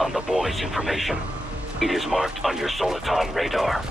on the boy's information. It is marked on your Soliton radar.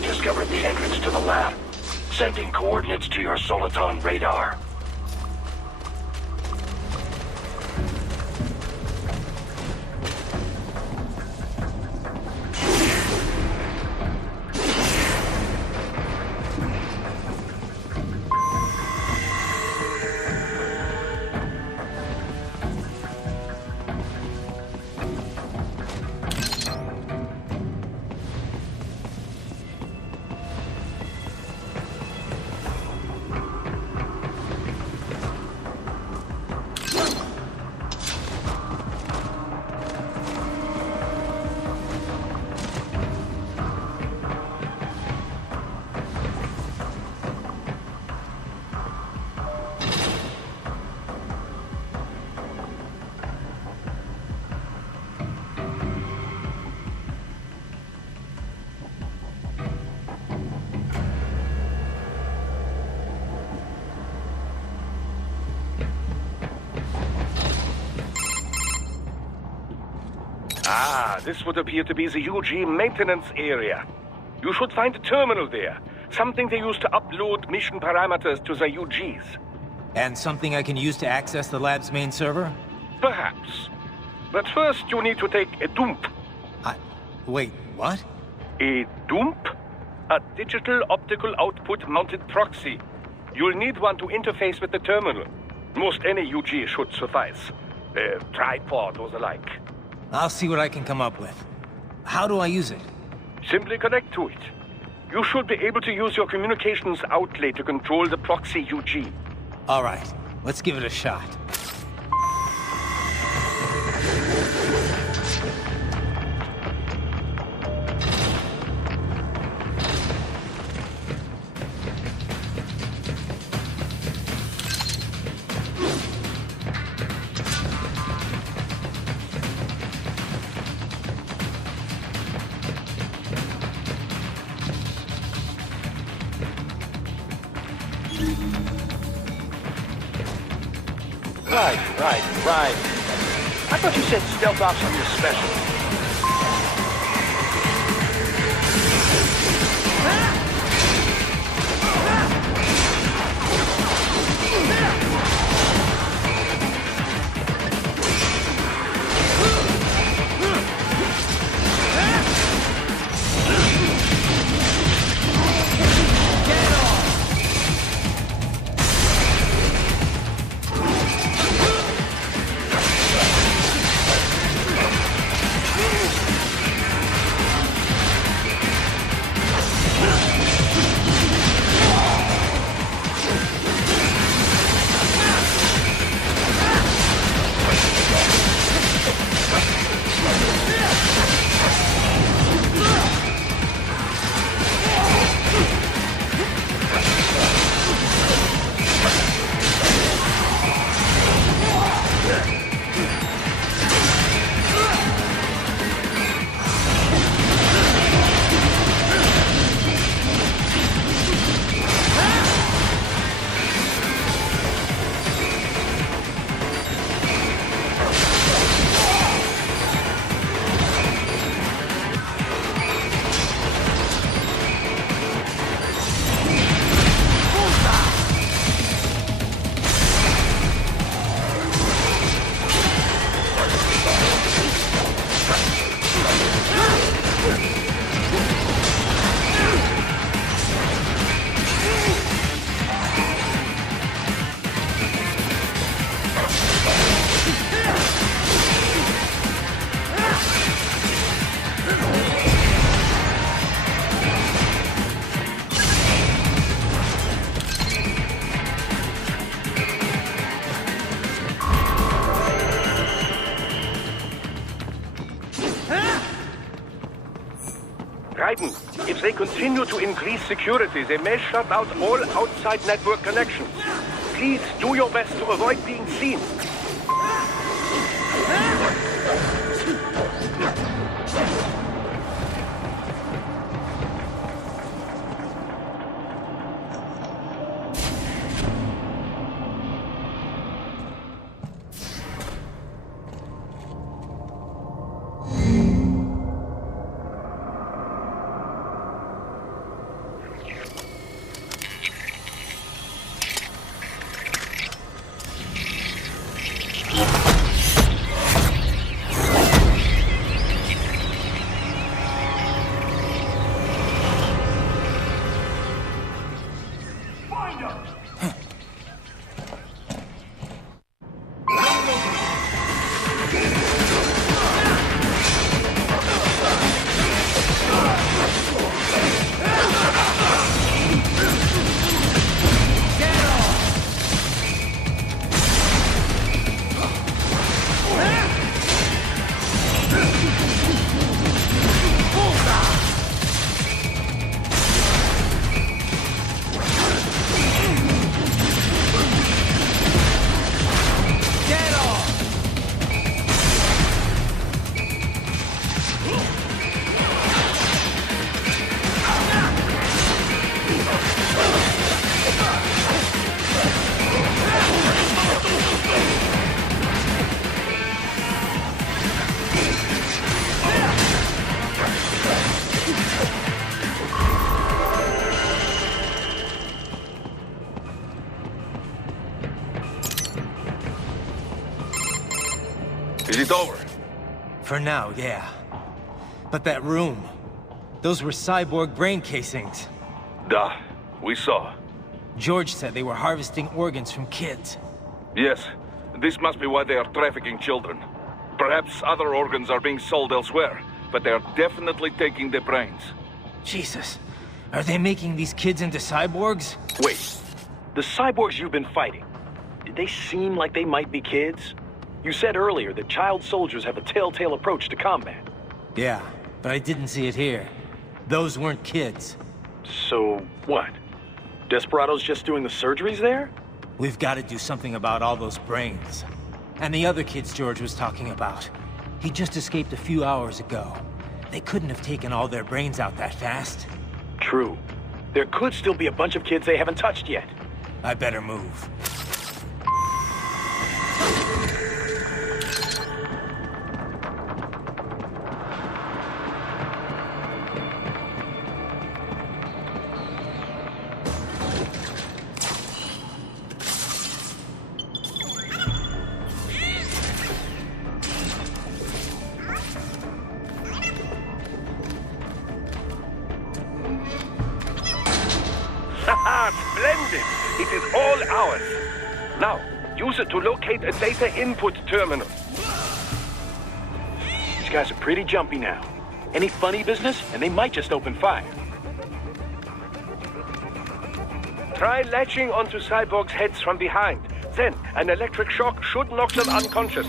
Discovered the entrance to the lab. Sending coordinates to your Soliton radar. Ah, this would appear to be the UG maintenance area. You should find a terminal there. Something they use to upload mission parameters to the UGs. And something I can use to access the lab's main server? Perhaps. But first you need to take a dump. Wait, what? A dump? A digital optical output mounted proxy. You'll need one to interface with the terminal. Most any UG should suffice. A tripod or the like. I'll see what I can come up with. How do I use it? Simply connect to it. You should be able to use your communications outlay to control the proxy UG. All right, let's give it a shot. Right. I thought you said stealth ops on your special. If they continue to increase security, they may shut out all outside network connections. Please do your best to avoid being seen. Is it over? For now, yeah. But that room... those were cyborg brain casings. Duh. We saw. George said they were harvesting organs from kids. Yes, this must be why they are trafficking children. Perhaps other organs are being sold elsewhere, but they are definitely taking their brains. Jesus. Are they making these kids into cyborgs? Wait, the cyborgs you've been fighting, did they seem like they might be kids? You said earlier that child soldiers have a telltale approach to combat. Yeah, but I didn't see it here. Those weren't kids. So, what? Desperados just doing the surgeries there? We've got to do something about all those brains. And the other kids George was talking about. He just escaped a few hours ago. They couldn't have taken all their brains out that fast. True. There could still be a bunch of kids they haven't touched yet. I better move. Splendid! It is all ours. Now, use it to locate a data input terminal. These guys are pretty jumpy now. Any funny business, and they might just open fire. Try latching onto cyborgs' heads from behind. Then, an electric shock should knock them unconscious.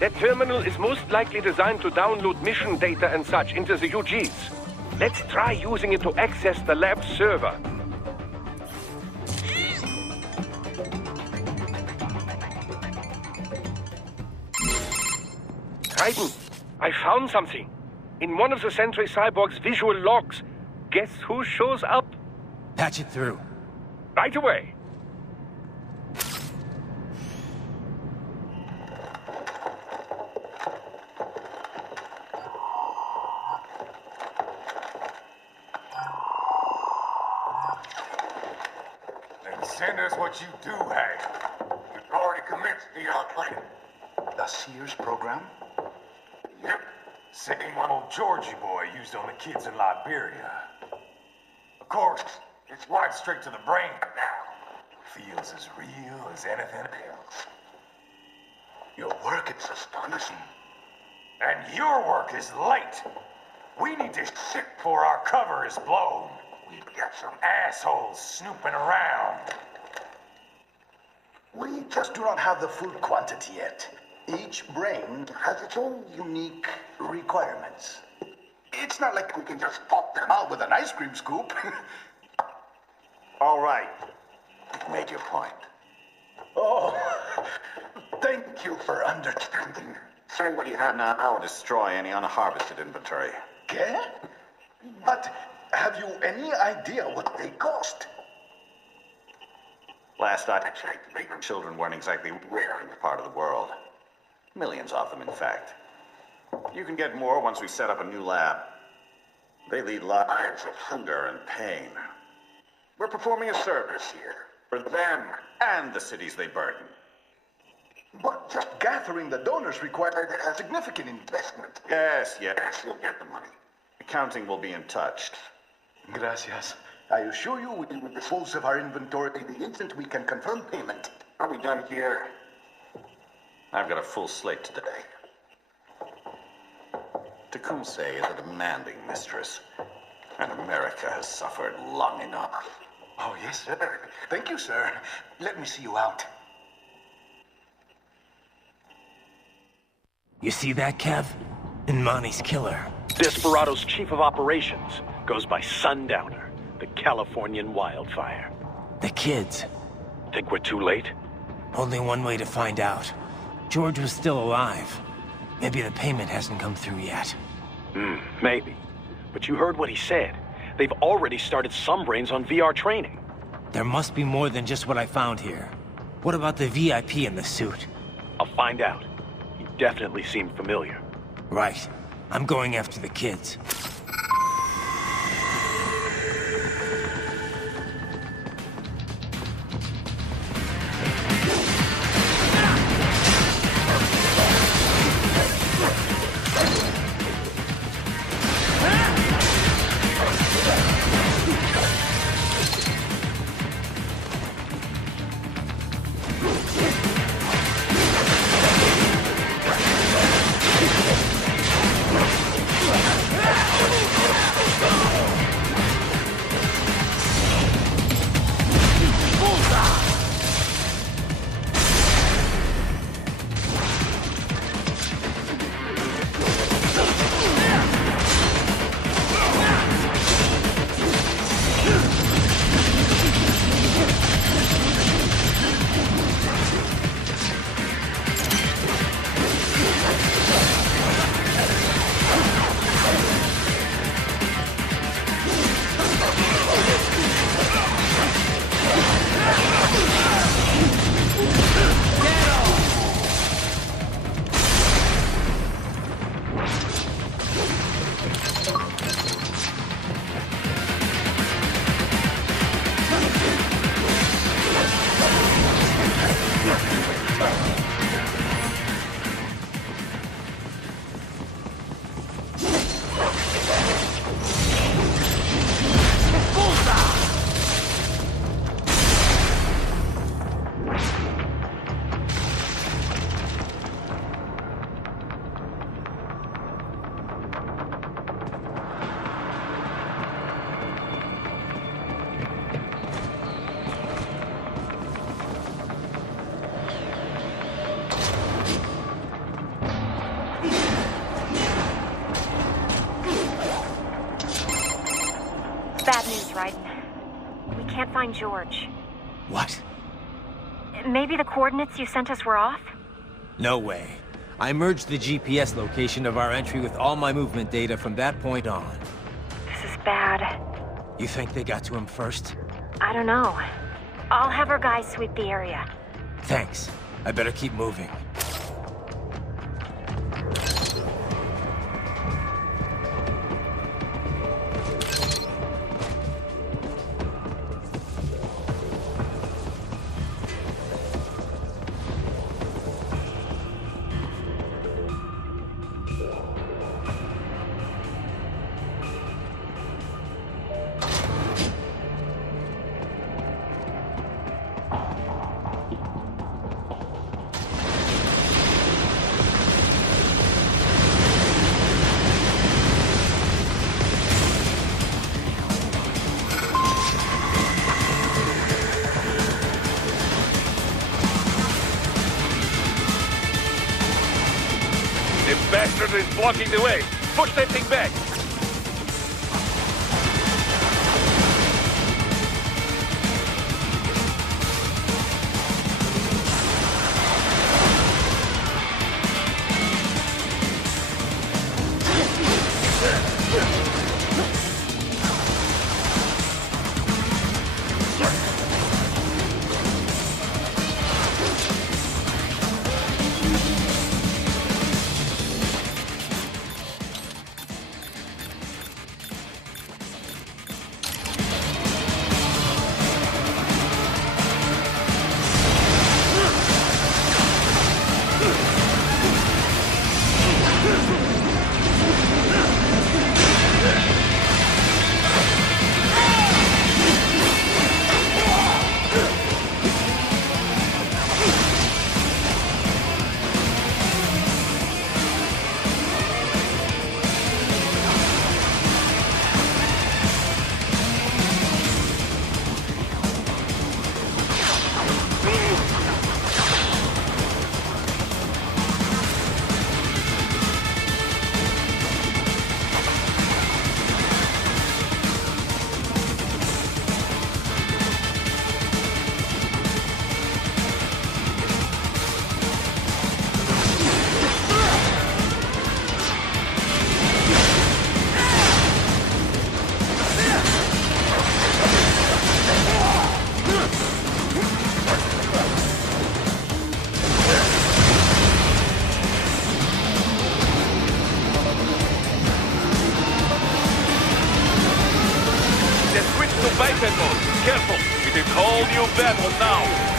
That terminal is most likely designed to download mission data and such into the UGs. Let's try using it to access the lab server. Raiden, I found something. In one of the Sentry Cyborg's visual logs. Guess who shows up? Patch it through. Right away. Then send us what you do have. You've already commenced the outplay. The Sears program? Yep. Same one old Georgie boy used on the kids in Liberia. Of course, it's right straight to the brain now. Feels as real as anything else. Your work is astonishing. And your work is late. We need to shit before our cover is blown. We've got some assholes snooping around. We just do not have the full quantity yet. Each brain has its own unique requirements. It's not like we can just pop them out with an ice cream scoop. All right. You've made your point. Oh, thank you for understanding. Say what you have now. I'll destroy any unharvested inventory. Okay? But have you any idea what they cost? Last I checked, children weren't exactly rare in this part of the world. Millions of them, in fact. You can get more once we set up a new lab. They lead lives of hunger and pain. We're performing a service here for them and the cities they burden. But just gathering the donors required a significant investment. Yes, you'll get the money. Accounting will be in touch. Gracias. I assure you we will dispose of our inventory the instant we can confirm payment. Are we done here? I've got a full slate today. Tecumseh is a demanding mistress, and America has suffered long enough. Oh, yes, sir. Thank you, sir. Let me see you out. You see that, Kev? Imani's killer. Desperado's chief of operations goes by Sundowner, the Californian wildfire. The kids. Think we're too late? Only one way to find out. George was still alive. Maybe the payment hasn't come through yet. Maybe. But you heard what he said. They've already started some brains on VR training. There must be more than just what I found here. What about the VIP in the suit? I'll find out. He definitely seemed familiar. Right. I'm going after the kids. Bad news, Raiden. We can't find George. What? Maybe the coordinates you sent us were off? No way. I merged the GPS location of our entry with all my movement data from that point on. This is bad. You think they got to him first? I don't know. I'll have our guys sweep the area. Thanks. I better keep moving. Bastard is blocking the way. Push that thing back. Careful, it is whole new battle now.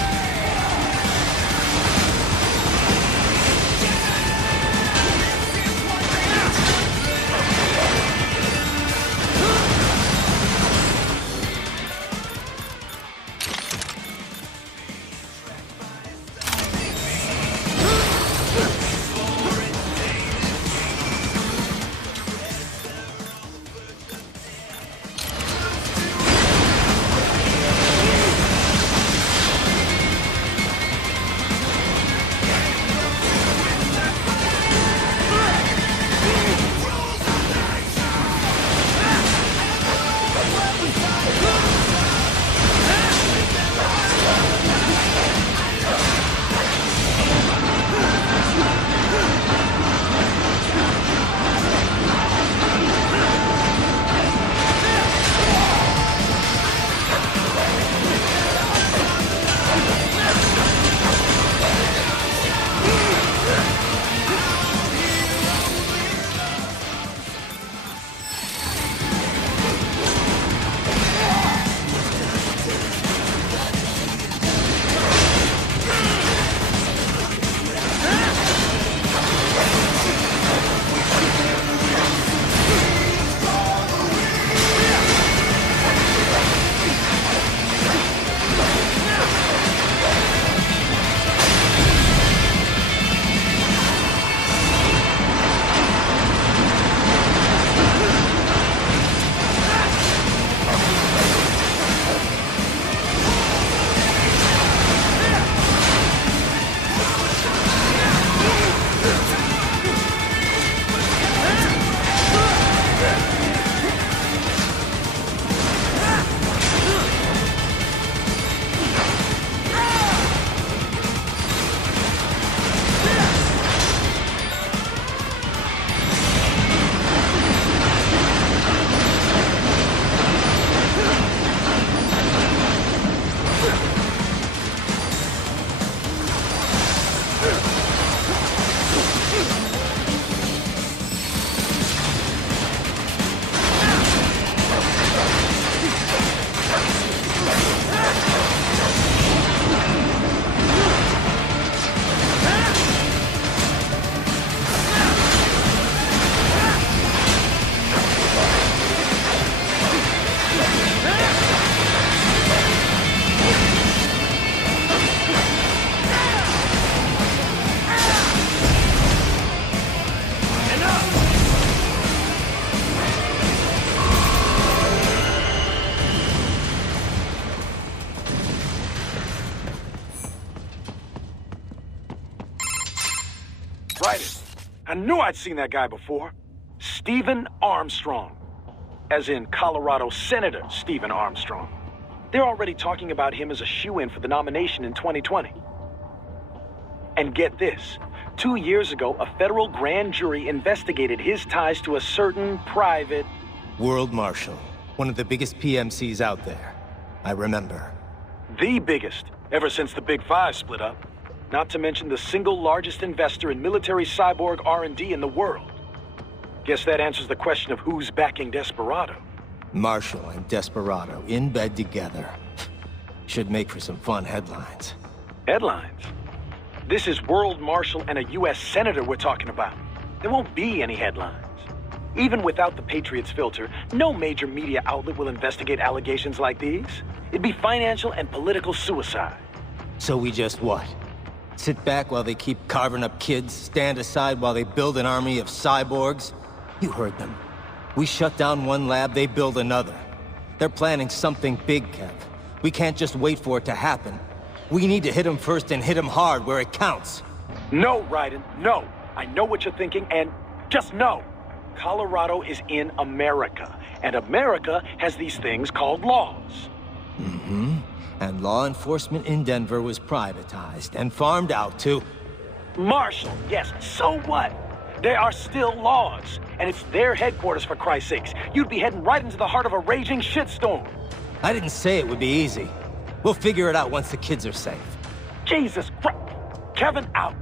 Right. I knew I'd seen that guy before. Stephen Armstrong. As in Colorado Senator Stephen Armstrong. They're already talking about him as a shoo-in for the nomination in 2020. And get this. 2 years ago, a federal grand jury investigated his ties to a certain private... World Marshal. One of the biggest PMCs out there. I remember. The biggest, ever since the Big Five split up. Not to mention the single largest investor in military cyborg R&D in the world. Guess that answers the question of who's backing Desperado. Marshall and Desperado in bed together. Should make for some fun headlines. Headlines? This is World Marshal and a U.S. Senator we're talking about. There won't be any headlines. Even without the Patriots filter, no major media outlet will investigate allegations like these. It'd be financial and political suicide. So we just what? Sit back while they keep carving up kids, stand aside while they build an army of cyborgs? You heard them. We shut down one lab, they build another. They're planning something big, Kev. We can't just wait for it to happen. We need to hit them first and hit them hard where it counts. No, Raiden, no. I know what you're thinking, and just no. Colorado is in America, and America has these things called laws. Mm-hmm. And law enforcement in Denver was privatized and farmed out to... Marshall, yes, so what? There are still laws, and it's their headquarters, for Christ's sakes. You'd be heading right into the heart of a raging shitstorm. I didn't say it would be easy. We'll figure it out once the kids are safe. Jesus Christ. Kevin out.